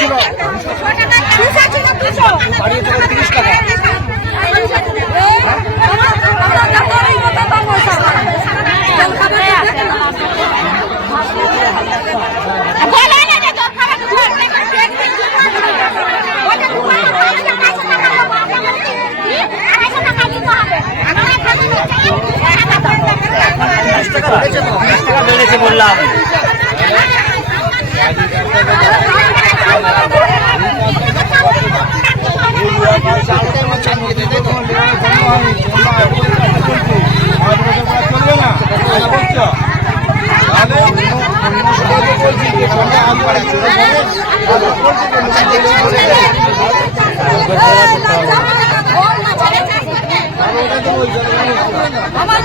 ছিল বাড়িয়ে ছিল তিরিশ টাকা বললাম আচ্ছা, আমার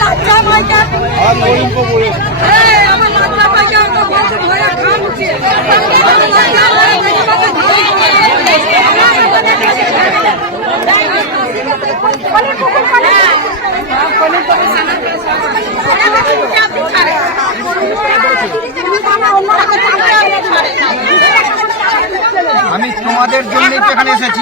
লাচ্চা মাইকা আর গরিব বলে এই আমার লাচ্চা মাইকা তো ভয় খামছে আমি তোমাদের জন্য এখানে এসেছি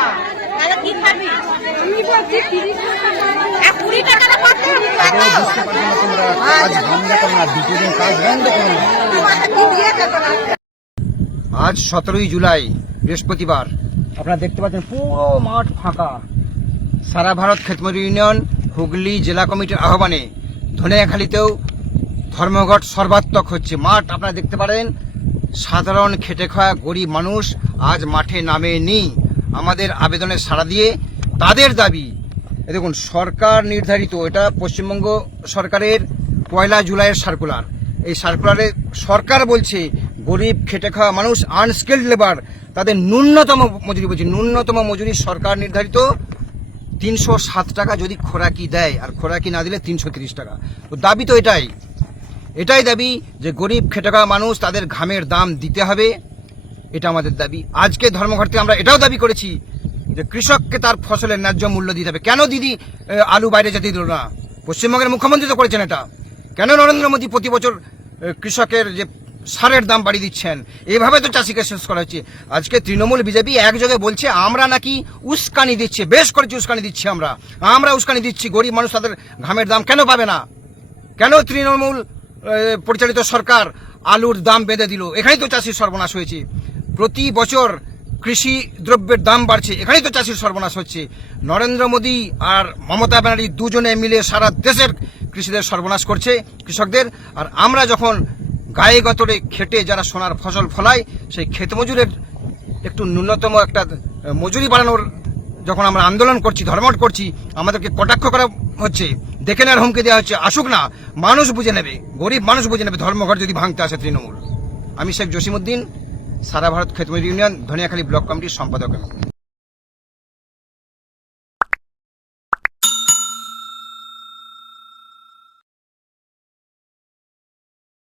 আচ্ছা। আজ সতেরোই জুলাই বৃহস্পতিবার আপনারা দেখতে পাচ্ছেন পুরো মাঠ ফাঁকা সারা ভারত খেতমুর ইউনিয়ন হুগলি জেলা কমিটির আহ্বানে ধনিয়াখালীতেও ধর্মঘট সর্বাত্মক হচ্ছে মাঠ আপনারা দেখতে পারেন সাধারণ খেটে খাওয়া গরিব মানুষ আজ মাঠে নামে নামেনি আমাদের আবেদনে সাড়া দিয়ে তাদের দাবি দেখুন সরকার নির্ধারিত এটা পশ্চিমবঙ্গ সরকারের পয়লা জুলাইয়ের সার্কুলার এই সার্কুলারে সরকার বলছে গরিব খেটে খাওয়া মানুষ আনস্কিল্ড লেবার তাদের ন্যূনতম মজুরি বলছে ন্যূনতম মজুরি সরকার নির্ধারিত তিনশো সাত টাকা যদি খোরাকি দেয় আর খোরাকি না দিলে তিনশো তিরিশ টাকা তো দাবি তো এটাই এটাই দাবি যে গরিব খেটে খাওয়া মানুষ তাদের ঘামের দাম দিতে হবে এটা আমাদের দাবি আজকে ধর্মঘট থেকে আমরা এটাও দাবি করেছি যে কৃষককে তার ফসলের ন্যায্য মূল্য দিতে হবে কেন দিদি আলু বাইরে যেতে দিল না পশ্চিমবঙ্গের মুখ্যমন্ত্রী তো করেছেন এটা কেন নরেন্দ্র মোদী প্রতি বছর কৃষকের যে সারের দাম বাড়িয়ে দিচ্ছেন এভাবে তো চাষিকে শেষ করা হচ্ছে আজকে তৃণমূল বিজেপি একযোগে বলছে আমরা নাকি উস্কানি দিচ্ছে বেশ করেছি উস্কানি দিচ্ছি আমরা আমরা উস্কানি দিচ্ছি গরিব মানুষ তাদের ঘামের দাম কেন পাবে না কেন তৃণমূল পরিচালিত সরকার আলুর দাম বেঁধে দিল এখানেই তো চাষির সর্বনাশ হয়েছে প্রতি বছর কৃষি দ্রব্যের দাম বাড়ছে এখানেই তো চাষির সর্বনাশ হচ্ছে নরেন্দ্র মোদী আর মমতা ব্যানার্জি দুজনে মিলে সারা দেশের কৃষিদের সর্বনাশ করছে কৃষকদের আর আমরা যখন গায়ে গতরে খেটে যারা সোনার ফসল ফলায় সেই ক্ষেত মজুরের একটু ন্যূনতম একটা মজুরি বাড়ানোর যখন আমরা আন্দোলন করছি ধর্মট করছি আমাদেরকে কটাক্ষ করা হচ্ছে দেখে নেওয়ার হুমকি দেওয়া হচ্ছে আসুক না মানুষ বুঝে নেবে গরিব মানুষ বুঝে নেবে ধর্মঘট যদি ভাঙতে আসে তৃণমূল আমি শেখ জসিমুদ্দিন সারা ভারত খেতমজুর ইউনিয়ন ধনিয়াখালী ব্লক কমিটির সম্পাদক আমি